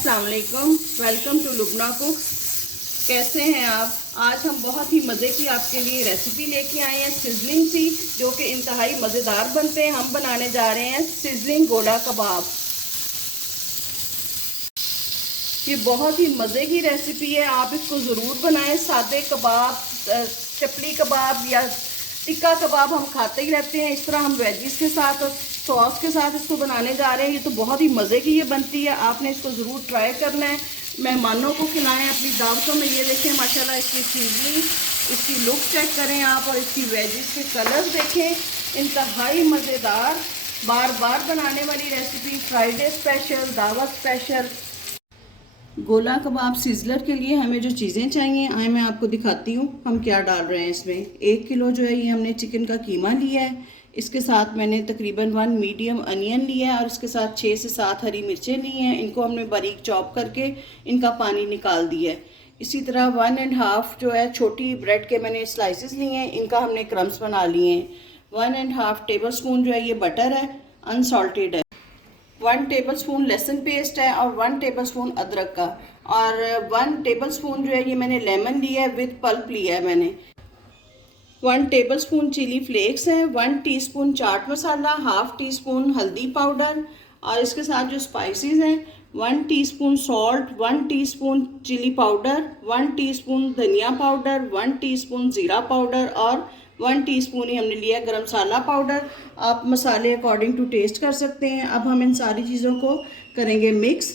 अस्सलाम वालेकुम, welcome to Lubna कुक्स। कैसे हैं आप? आज हम बहुत ही मज़े की आपके लिए रेसिपी लेके आए हैं सिजलिंग सी, जो कि इंतहाई मज़ेदार बनते हैं। हम बनाने जा रहे हैं सिजलिंग गोला कबाब। ये बहुत ही मज़े की रेसिपी है, आप इसको ज़रूर बनाएं। सादे कबाब, चपली कबाब या टिक्का कबाब हम खाते ही रहते हैं। इस तरह हम वेजिस के साथ, सॉस के साथ इसको बनाने जा रहे हैं। ये तो बहुत ही मज़े की ये बनती है, आपने इसको ज़रूर ट्राई करना है। मेहमानों को खिलाएं अपनी दावतों में। ये देखें माशाल्लाह इसकी सीजनिंग, इसकी लुक चेक करें आप, और इसकी वेजिस के कलर देखें। इंतहाई मज़ेदार, बार बार बनाने वाली रेसिपी, फ्राइडे स्पेशल, दावत स्पेशल। गोला कबाब सिजलर के लिए हमें जो चीज़ें चाहिए आए मैं आपको दिखाती हूँ हम क्या डाल रहे हैं इसमें। 1 किलो जो है ये हमने चिकन का कीमा लिया है। इसके साथ मैंने तकरीबन 1 मीडियम अनियन लिया है और इसके साथ 6 से 7 हरी मिर्चें ली हैं। इनको हमने बारीक चॉप करके इनका पानी निकाल दिया है। इसी तरह 1.5 जो है छोटी ब्रेड के मैंने स्लाइसिस लिए हैं, इनका हमने क्रम्स बना लिए हैं। 1.5 टेबल स्पून जो है ये बटर है, अनसॉल्टेड है। 1 टेबल स्पून लहसुन पेस्ट है और 1 टेबल स्पून अदरक का, और 1 टेबल स्पून जो है ये मैंने लेमन लिया है, विद पल्प लिया है मैंने। 1 टेबल स्पून चिली फ्लेक्स है, 1 teaspoon chaat masala, half teaspoon हल्दी पाउडर, और इसके साथ जो स्पाइसेस हैं 1 teaspoon salt, 1 teaspoon chilli powder, 1 teaspoon धनिया पाउडर, 1 टीस्पून ज़ीरा पाउडर और 1 टीस्पून ही हमने लिया गरम मसाला पाउडर। आप मसाले अकॉर्डिंग टू टेस्ट कर सकते हैं। अब हम इन सारी चीज़ों को करेंगे मिक्स।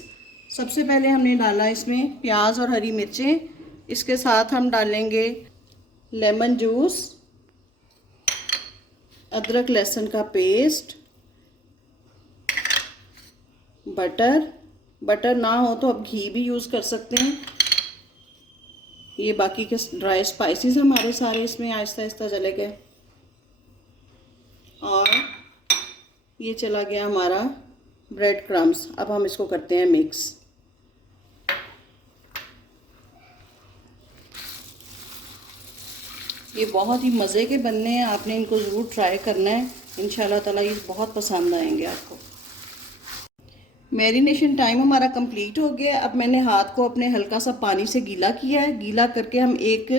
सबसे पहले हमने डाला इसमें प्याज और हरी मिर्चें, इसके साथ हम डालेंगे लेमन जूस, अदरक लहसुन का पेस्ट, बटर ना हो तो आप घी भी यूज़ कर सकते हैं। ये बाकी के ड्राई स्पाइसेस हमारे सारे इसमें आहिस्ता आहिस्ता चले गए, और ये चला गया हमारा ब्रेड क्रम्स। अब हम इसको करते हैं मिक्स। ये बहुत ही मज़े के बनने हैं, आपने इनको ज़रूर ट्राई करना है। इंशाल्लाह ताला ये बहुत पसंद आएंगे आपको। मैरिनेशन टाइम हमारा कंप्लीट हो गया। अब मैंने हाथ को अपने हल्का सा पानी से गीला किया है। गीला करके हम एक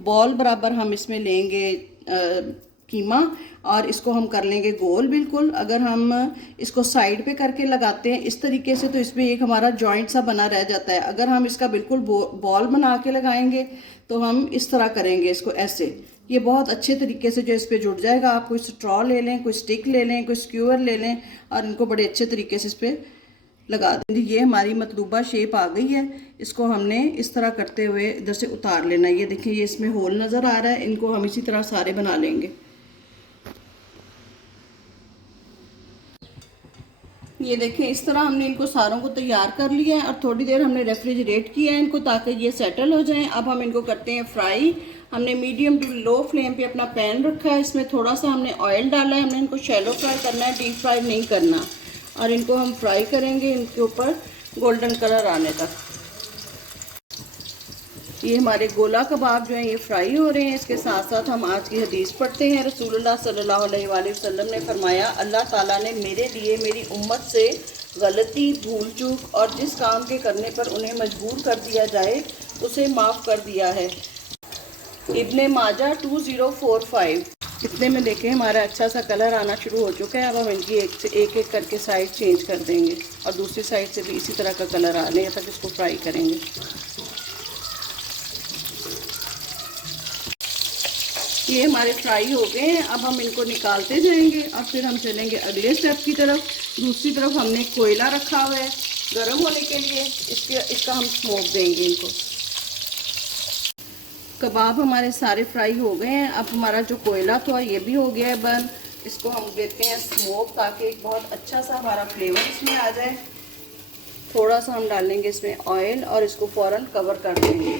बॉल बराबर हम इसमें लेंगे कीमा, और इसको हम कर लेंगे गोल बिल्कुल। अगर हम इसको साइड पे करके लगाते हैं इस तरीके से तो इसमें एक हमारा जॉइंट सा बना रह जाता है। अगर हम इसका बिल्कुल बॉल बना के लगाएंगे तो हम इस तरह करेंगे इसको ऐसे, ये बहुत अच्छे तरीके से जो इस पर जुड़ जाएगा। आप कोई स्ट्रॉ ले लें, कोई स्टिक ले लें, कोई स्क्यूअर ले लें, और इनको बड़े अच्छे तरीके से इस पर लगा देंगे। ये हमारी मतलूबा शेप आ गई है। इसको हमने इस तरह करते हुए इधर से उतार लेना। ये देखिए ये इसमें होल नज़र आ रहा है। इनको हम इसी तरह सारे बना लेंगे। ये देखें इस तरह हमने इनको सारों को तैयार कर लिया है, और थोड़ी देर हमने रेफ्रिजरेट किया है इनको ताकि ये सेटल हो जाएं। अब हम इनको करते हैं फ्राई। हमने मीडियम टू लो फ्लेम पे अपना पैन रखा है, इसमें थोड़ा सा हमने ऑयल डाला है। हमने इनको शैलो फ्राई करना है, डीप फ्राई नहीं करना, और इनको हम फ्राई करेंगे इनके ऊपर गोल्डन कलर आने तक। ये हमारे गोला कबाब जो है ये फ्राई हो रहे हैं। इसके साथ साथ हम आज की हदीस पढ़ते हैं। रसूलुल्लाह सल्लल्लाहु अलैहि वसल्लम ने फरमाया, अल्लाह ताला ने मेरे लिए मेरी उम्मत से गलती, भूल चूक और जिस काम के करने पर उन्हें मजबूर कर दिया जाए उसे माफ़ कर दिया है। इब्ने माजा 2045। इतने में देखें हमारा अच्छा सा कलर आना शुरू हो चुका है। अब हम इनकी एक करके साइड चेंज कर देंगे, और दूसरी साइड से भी इसी तरह का कलर आने तक इसको फ्राई करेंगे। ये हमारे फ्राई हो गए हैं। अब हम इनको निकालते जाएंगे और फिर हम चलेंगे अगले स्टेप की तरफ। दूसरी तरफ हमने कोयला रखा हुआ है गर्म होने के लिए, इसका हम स्मोक देंगे इनको। कबाब हमारे सारे फ्राई हो गए हैं। अब हमारा जो कोयला था ये भी हो गया है बर्न। इसको हम देते हैं स्मोक ताकि एक बहुत अच्छा सा हमारा फ्लेवर इसमें आ जाए। थोड़ा सा हम डालेंगे इसमें ऑयल और इसको फ़ौरन कवर कर देंगे।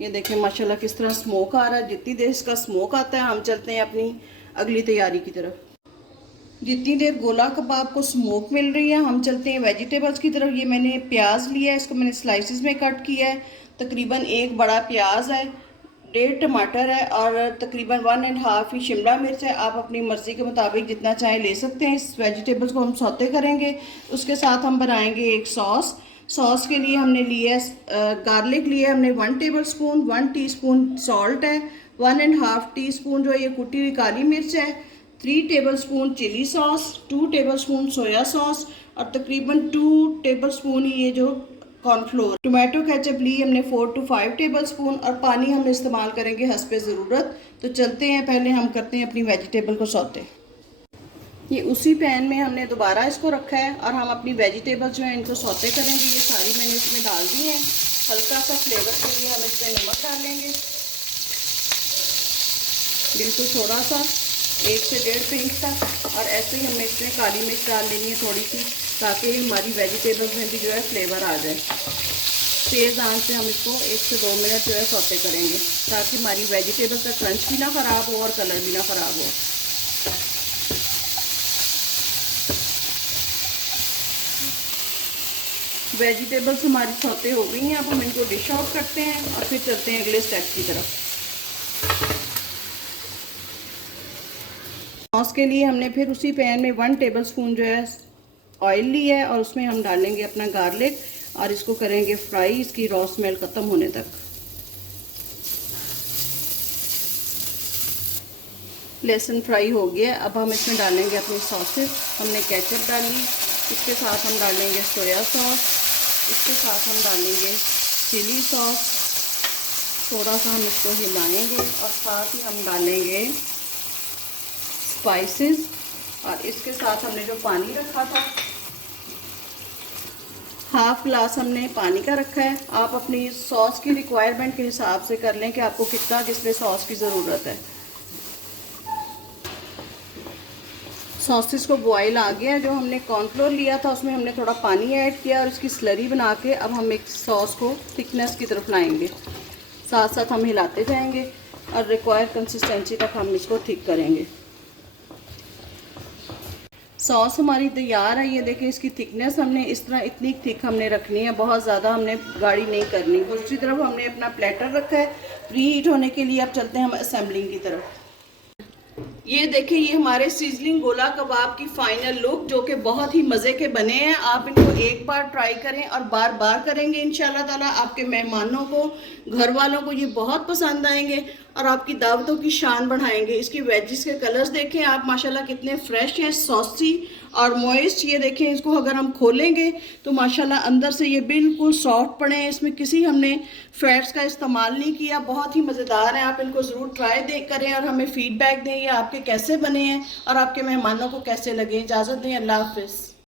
ये देखें माशाल्लाह किस तरह स्मोक आ रहा है। जितनी देर इसका स्मोक आता है हम चलते हैं अपनी अगली तैयारी की तरफ। जितनी देर गोला कबाब को स्मोक मिल रही है हम चलते हैं वेजिटेबल्स की तरफ। ये मैंने प्याज लिया है, इसको मैंने स्लाइसिस में कट किया है। तकरीबन एक बड़ा प्याज है, 1.5 टमाटर है और तकरीबन 1.5 ही शिमला मिर्च है। आप अपनी मर्ज़ी के मुताबिक जितना चाहें ले सकते हैं। इस वेजिटेबल्स को हम सौते करेंगे, उसके साथ हम बनाएंगे एक सॉस के लिए हमने लिया गार्लिक लिया हमने 1 टेबल स्पून, 1 टीस्पून सॉल्ट है, 1.5 टीस्पून जो है ये कुटी हुई काली मिर्च है, 3 tablespoon chilli sauce, 2 tablespoon soya sauce और तकरीबन 2 टेबल स्पून ये जो कॉर्नफ्लोर। टोमेटो केचप ली हमने 4 to 5 टेबल स्पून और पानी हम इस्तेमाल करेंगे हस्बे ज़रूरत। तो चलते हैं, पहले हम करते हैं अपनी वेजिटेबल को सौते। ये उसी पैन में हमने दोबारा इसको रखा है और हम अपनी वेजिटेबल जो है इनको सौते करेंगे। ये सारी मैंने इसमें डाल दी हैं। हल्का सा फ्लेवर के लिए हम इसमें नमक डालेंगे, बिल्कुल थोड़ा सा, 1 से 1.5 पिंच तक। और ऐसे ही हमें इसमें काली मिर्च डाल लेनी है थोड़ी सी, ताकि हमारी वेजिटेबल्स में भी जो है फ्लेवर आ जाए। तेज़ आंच से हम इसको 1 से 2 मिनट जो है सौते करेंगे, ताकि हमारी वेजिटेबल्स का क्रंच भी ना ख़राब हो और कलर भी ना ख़राब हो। वेजिटेबल्स हमारी सौते हो गई हैं। अब हम इनको डिश आउट करते हैं और फिर चलते हैं अगले स्टेप की तरफ। सॉस के लिए हमने फिर उसी पैन में 1 टेबल स्पून जो है ऑयल लिया है और उसमें हम डालेंगे अपना गार्लिक और इसको करेंगे फ्राई, इसकी रॉ स्मेल ख़त्म होने तक। लहसुन फ्राई हो गया। अब हम इसमें डालेंगे अपनी सॉसेस। हमने केचप डाली, इसके साथ हम डालेंगे सोया सॉस, इसके साथ हम डालेंगे चिली सॉस। थोड़ा सा हम इसको हिलाएंगे और साथ ही हम डालेंगे स्पाइसेस। और इसके साथ हमने जो पानी रखा था, हाफ ग्लास हमने पानी का रखा है। आप अपनी सॉस की रिक्वायरमेंट के हिसाब से कर लें कि आपको कितना किसमें सॉस की ज़रूरत है। सॉसेस को बॉयल आ गया। जो हमने कॉर्नफ्लोर लिया था उसमें हमने थोड़ा पानी ऐड किया और इसकी स्लरी बना के अब हम एक सॉस को थिकनेस की तरफ लाएंगे। साथ साथ हम हिलाते जाएंगे और रिक्वायर्ड कंसिस्टेंसी तक हम इसको थिक करेंगे। सॉस हमारी तैयार है। ये देखें, इसकी थिकनेस हमने इस तरह इतनी थिक हमने रखनी है, बहुत ज़्यादा हमने गाढ़ी नहीं करनी। दूसरी तरफ हमने अपना प्लेटर रखा है प्री हीट होने के लिए। अब चलते हैं हम असेंबलिंग की तरफ। ये देखिए, ये हमारे सीजलिंग गोला कबाब की फाइनल लुक, जो कि बहुत ही मज़े के बने हैं। आप इनको एक बार ट्राई करें और बार बार करेंगे इंशाल्लाह ताला। आपके मेहमानों को, घर वालों को ये बहुत पसंद आएंगे और आपकी दावतों की शान बढ़ाएंगे। इसकी वेजिस के कलर्स देखें आप, माशाल्लाह कितने फ्रेश हैं, सॉसी और मॉइस्ट। ये देखें, इसको अगर हम खोलेंगे तो माशाल्लाह अंदर से ये बिल्कुल सॉफ्ट पड़े हैं। इसमें किसी हमने फैट्स का इस्तेमाल नहीं किया। बहुत ही मज़ेदार हैं। आप इनको ज़रूर ट्राई करें और हमें फ़ीडबैक दें ये आपके कैसे बने हैं और आपके मेहमानों को कैसे लगे। इजाज़त दें, अल्लाह हाफ़िज़।